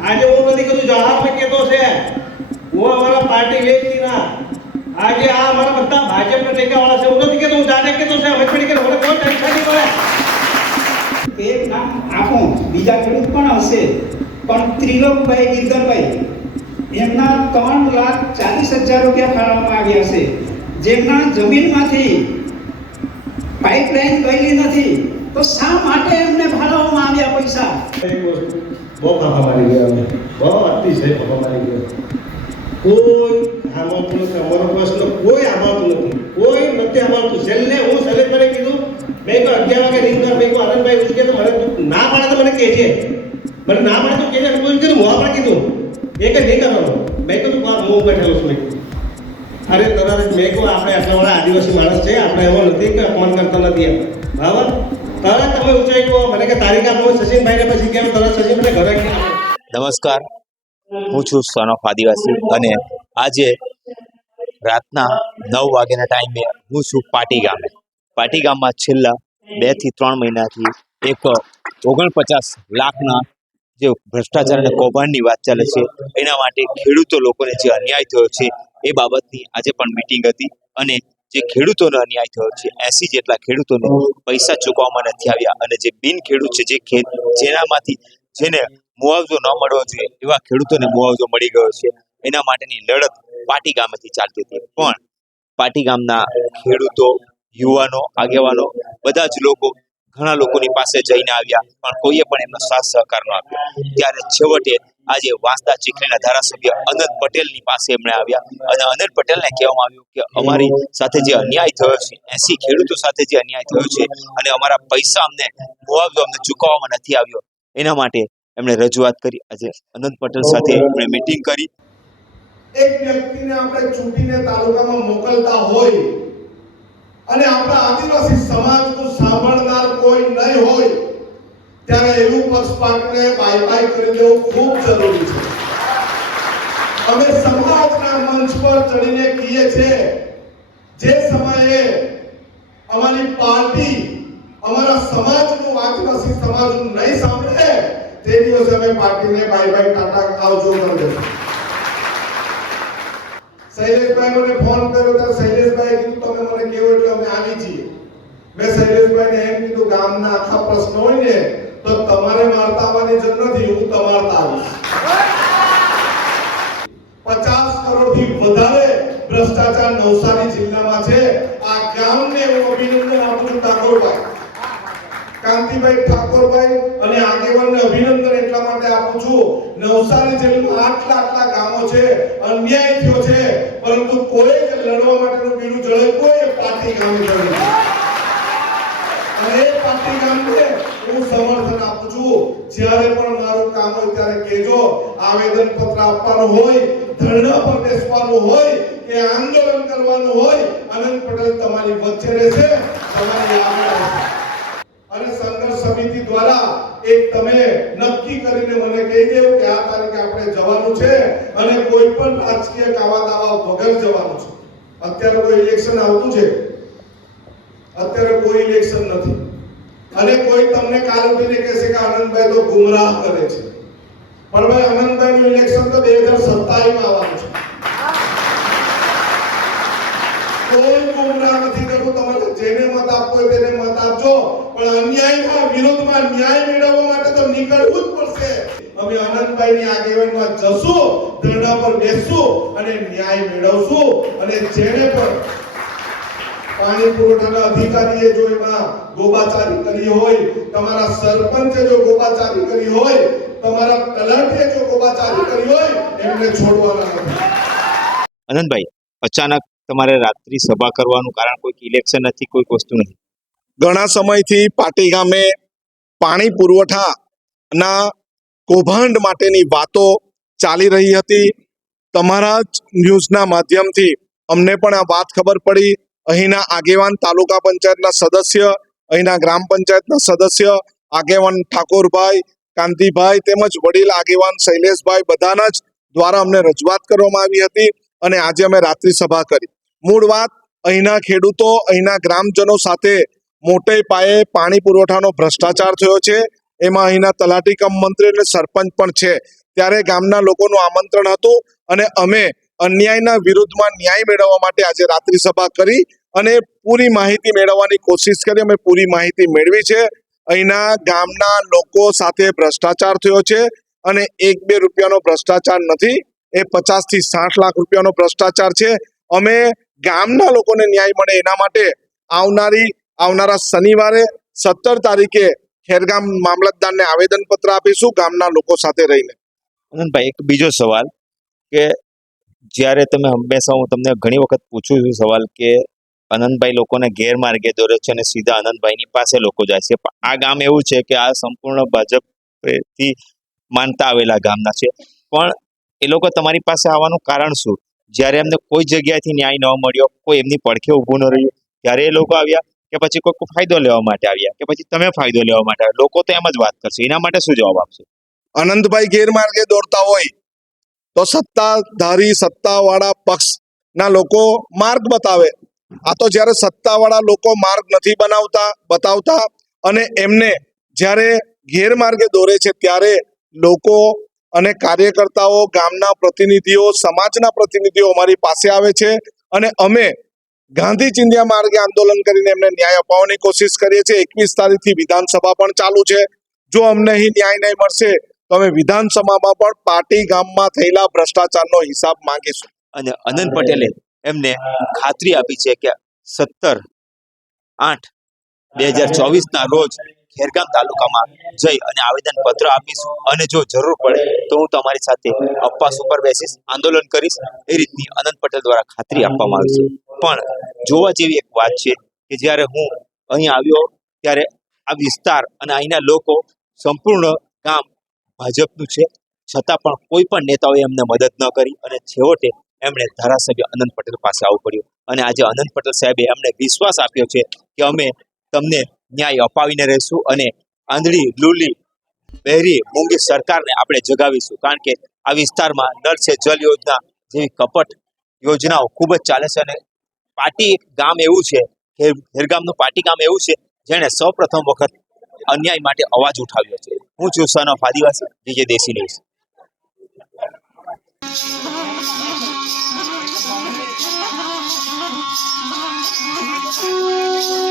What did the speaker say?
આજે હું નથી કીધું જાહેરમાં કેતો છે, હું અમારા પાર્ટી વ્યક્તિના આજે આ અમારા બધા ભાજપ ના ટેકા વાળા છે, હું નથી કેતો હું જાણે કહેતો છે હવે પડી કે એક નામ આપો, બીજા ખેડૂત પણ હશે. પણ ત્રિલોકભાઈ ગીરધરભાઈ એમના ત્રણ લાખ ચાલીસ હજાર રૂપિયા ફાળવવામાં આવ્યા છે. જેમના જમીનમાંથી પાઇપલાઇન ગયેલી નથી, તો શા માટે એમને ફાળવવામાં આવ્યા પૈસા? એક વસ્તુ, બહુ ફાફા મારી ગયા અમે. બહુ અતિશય ફાફા મારી ગયા. કોઈ સાંભળતું નથી અમારો પ્રશ્ન કોઈ સાંભળતું નથી. કોઈ નથી સાંભળતું છેલ્લે હું શૈલેષભાઈને કીધું, મેં કહ્યું અગિયાર વાગે રિંગ કર મેં કહ્યું આનંદભાઈ, ઉઠી તો મને તું ના પાડે તો મને કહેજે. મને ના મળે તો કે કોઈ કીધું હું કીધું. એ કંઈ નહીં કરવાનું. મેં કીધું બા હું બેઠેલો છું અરે, તરત મેં કહ્યું આપણે આટલાવાળા આદિવાસી માણસ છે, આપણે એવો નથી કે અપમાન કરતા નથી બરાબર? તરત તમે ઊંચાઈ કહો મને કે તારીખ આપો સચિનભાઈને પછી કેમ તરત સચિનભાઈ ઘરે નમસ્કાર. હું છું સન ઓફ આદિવાસી અને આજે રાતના નવ વાગ્યાના ટાઈમે હું છું પાટી ગામે. પાટી ગામમાં છેલ્લા બેથી ત્રણ મહિનાથી એક ઓગણપચાસ લાખના જે ભ્રષ્ટાચાર અને કૌભાંડની વાત ચાલે છે, એના માટે ખેડૂતો લોકોને જે અન્યાય થયો છે, એ બાબતની આજે પણ મિટિંગ હતી અને જે ખેડૂતોનો અન્યાય થયો છે, એસી જેટલા ખેડૂતોને પૈસા ચૂકવવામાં નથી આવ્યા અને જે બિન ખેડૂત છે, જે ખેત, જેનામાંથી જેને મુઆવજો ન મળવો જોઈએ, એવા ખેડૂતોને મુઆવજો મળી ગયો છે, એના માટેની લડત પાટી ગામેથી ચાલતી હતી. પણ પાટી ગામના ખેડૂતો, યુવાનો, આગેવાનો, બધા જ લોકો ઘણા લોકોની પાસે જઈને આવ્યા, પણ કોઈએ પણ એમનો સાથ સહકાર ન આપ્યો. ત્યારે છેવટે આજે વાંસદા ચીખલીના ધારાસભ્ય અનંત પટેલની પાસે એમણે આવ્યા. અને અનંત પટેલને કહેવામાં આવ્યું કે અમારી સાથે જે અન્યાય થયો છે, એસી ખેડૂતો સાથે જે અન્યાય થયો છે અને અમારા પૈસા અમને મુઆવજો અમને ચૂકવવામાં નથી આવ્યો, એના માટે એમણે રજૂઆત કરી. આજે અનંત પટેલ સાથે એમણે મીટિંગ કરી. એક વ્યક્તિને આપણે ચૂંટીને તાલુકામાં મોકલતા હોય અને આપણા આદિવાસી સમાજનું સાંભળનાર કોઈ નહીં હોય, ત્યારે એવું પક્ષપાતને બાય બાય કરી દેવું ખૂબ જરૂરી છે. અમે સમાજના મંચ પર ચડીને કહીએ છીએ, જે સમયે અમારી પાર્ટી અમારા સમાજનું આદિવાસી સમાજનું નહીં સાંભળે, તે દિવસે અમે પાર્ટીને બાય બાય ટાટા આવજો કરી દઈશું શૈલેષભાઈ મને ફોન કર્યો તો શૈલેષભાઈ કીધું, તમે મને કેવો એટલે અમે આવી છીએ. મેં શૈલેષભાઈને એમ કીધું, ગામના આખા પ્રશ્નો હોય ને, તો તમારે મારતા આવવાની જરૂર નથી, હું તમારતા આવીશ. પચાસ કરોડથી વધારે ભ્રષ્ટાચાર નવસારી જિલ્લામાં છે. આ ગામને હું અભિનંદન આપું છું ઠાકોરભાઈ કાંતિભાઈ ઠાકોરભાઈ અને આગેવાનને અભિનંદન એટલા માટે આપું છું. નવસારી જિલ્લામાં આટલા આટલા ગામો છે, અન્યાય થયો છે, પરંતુ કોઈ જ લડવા માટેનું બીડું જળે, કોઈ પાર્ટી ગામે ઝડપ્યું અને એ પાર્ટી ગામને હું સમર્થન આપું છું. જ્યારે પણ મારું કામ હોય ત્યારે કહેજો આવેદન પત્ર આપવાનું હોય, ધરણા પર બેસવાનું હોય, કે આંદોલન કરવાનું હોય આનંદ પટેલ તમારી વચ્ચે રહેશે, તમારી આગળ રહેશે. દ્વારા એક તમે નક્કી કરીને મને કહી દેવું કે આ તારીખે આપણે જવાનું છે અને કોઈ પણ રાજકીય કાવા દાવા વગર જવાનું છે. અત્યારે કોઈ ઇલેક્શન આવતું છે. અત્યારે કોઈ ઇલેક્શન નથી. અને કોઈ તમને કાલ ઉઠીને કહેશે કે આનંદભાઈ તો ગુમરાહ કરે છે. પણ ભાઈ આનંદભાઈ નું ઇલેક્શન તો બે હજાર સત્તાવીસમાં આવવાનું છે. કોઈ ગુમરા નથી કરવું તમારે જેને મત આપવો તેને મત આપજો. પણ અન્યાયના વિરોધમાં ન્યાય મેળવવા માટે તો નીકળવું જ પડશે. અમે આનંદભાઈની આગેવાનીમાં જશું, ધરણા પર બેસશું અને ન્યાય મેળવશું. અને જેને પણ પાણી પુરવઠાના અધિકારીએ જો એમાં ગોબાચારી કરી હોય, તમારા સરપંચે જો ગોબાચારી કરી હોય, તમારા તલાટીએ જો ગોબાચારી કરી હોય, એમને છોડવાના નથી. આનંદભાઈ, અચાનક તમારે રાત્રિ સભા કરવાનું કારણ કોઈ ઇલેક્શન નથી કોઈ વસ્તુ નથી. ઘણા સમયથી પાટી ગામે પાણી પુરવઠાના કૌભાંડ માટેની વાતો ચાલી રહી હતી. તમારા જ ન્યૂઝના માધ્યમથી અમને પણ આ વાત ખબર પડી. અહીંના આગેવાન તાલુકા પંચાયતના સદસ્ય, અહીંના ગ્રામ પંચાયતના સદસ્ય, આગેવાન ઠાકોરભાઈ, કાંતિભાઈ તેમજ વડીલ આગેવાન શૈલેષભાઈ બધાના જ દ્વારા અમને રજૂઆત કરવામાં આવી હતી અને આજે અમે રાત્રિ સભા કરી. મૂળ વાત, અહીંના ખેડૂતો, અહીંના ગ્રામજનો સાથે મોટે પાયે પાણી પુરવઠાનો ભ્રષ્ટાચાર થયો છે. એમાં અહીંના તલાટી કમ મંત્રી અને સરપંચ પણ છે. ત્યારે ગામના લોકોનું આમંત્રણ હતું અને અમે અન્યાયના વિરુદ્ધમાં ન્યાય મેળવવા માટે આજે રાત્રિ સભા કરી અને પૂરી માહિતી મેળવવાની કોશિશ કરી. અમે પૂરી માહિતી મેળવી છે. અહીંના ગામના લોકો સાથે ભ્રષ્ટાચાર થયો છે અને એક બે રૂપિયાનો ભ્રષ્ટાચાર નથી. એ પચાસથી સાઠ લાખ રૂપિયાનો ભ્રષ્ટાચાર છે. અમે ગામના લોકોને ન્યાય મળે એના માટે આવનારી, આવનારા શનિવારે સત્તર તારીખે ખેરગામ મામલતદારને આવેદન પત્ર આપીશું ગામના લોકો સાથે રહીને. આનંદભાઈ, એક બીજો સવાલ કે જ્યારે તમે હંમેશા હું તમને ઘણી વખત પૂછું છું સવાલ કે આનંદભાઈ લોકોને ગેરમાર્ગે દોરે છે અને સીધા આનંદભાઈની પાસે લોકો જાય છે. આ ગામ એવું છે કે આ સંપૂર્ણ ભાજપથી માનતા આવેલા ગામના છે. પણ એ લોકો તમારી પાસે આવવાનું કારણ શું? જ્યારે એમને કોઈ જગ્યાએથી ન્યાય ન મળ્યો, કોઈ એમની પડખે ઊભું ન રહ્યું, ત્યારે એ લોકો આવ્યા કે પછી કોઈ ફાયદો લેવા માટે આવ્યા, કે પછી તમે ફાયદો લેવા માટે આવ્યા. લોકો તો એમ જ વાત કરશે. એના માટે શું જવાબ આપશો? અનંતભાઈ ગેરમાર્ગે દોડતા હોય તો સત્તાધારી સત્તાવાળા પક્ષના લોકો માર્ગ બતાવે. આ તો જ્યારે સત્તાવાળા લોકો માર્ગ નથી બનાવતા, બતાવતા અને એમને જ્યારે ગેરમાર્ગે દોરે છે, ત્યારે લોકો અને કાર્યકર્તાઓ, ગામના પ્રતિનિધિઓ, સમાજના પ્રતિનિધિઓ અમારી પાસે આવે છે અને અમે ગાંધી ચિંધ્યા માર્ગે આંદોલન કરીને એમને ન્યાય અપાવવાની કોશિશ કરીએ છીએ. એકવીસ તારીખથી વિધાનસભા પણ ચાલુ છે. જો અમને અહીં ન્યાય નહીં મળશે, તો અમે વિધાનસભામાં પણ પાર્ટી ગામમાં થયેલા ભ્રષ્ટાચારનો હિસાબ માંગીશું. અને અનંત પટેલે એમને ખાતરી આપી છે કે સત્તર આઠ બે હજાર ચોવીસના રોજ ખેરગામ તાલુકામાં જઈ અને આવેદન પત્ર આપીશું અને જો જરૂર પડે તો હું તમારી સાથે અપવાસ ઉપર બેસીશ, આંદોલન કરીશ. એ રીતની અનંત પટેલ દ્વારા ખાતરી આપવામાં આવી છે. પણ જોવા જેવી એક વાત છે કે જ્યારે હું અહીં આવ્યો ત્યારે આ વિસ્તાર અને અહીંના લોકો સંપૂર્ણ કામ ભાજપનું છે. છતાં પણ કોઈ પણ નેતાઓએ એમને મદદ ન કરી અને છેવટે એમણે ધારાસભ્ય અનંત પટેલ પાસે આવવું પડ્યું. અને આજે અનંત પટેલ સાહેબે એમને વિશ્વાસ આપ્યો છે કે અમે તમને ન્યાય અપાવીને રહીશું અને આંધળી, લૂલી બહેરી મૂંગી સરકારને આપણે જગાવીશું. કારણ કે આ વિસ્તારમાં નળ છે, જલ યોજના જેવી કપટ યોજનાઓ ખૂબ જ ચાલે છે અને પાટી ગામ એવું છે કે ખેરગામનું પાટી ગામ એવું છે, જેણે સૌપ્રથમ વખત અન્યાય માટે અવાજ ઉઠાવ્યો છે. હું છું સન ઓફ આદિવાસી વિજય દેશી ન્યૂઝ. Thank you.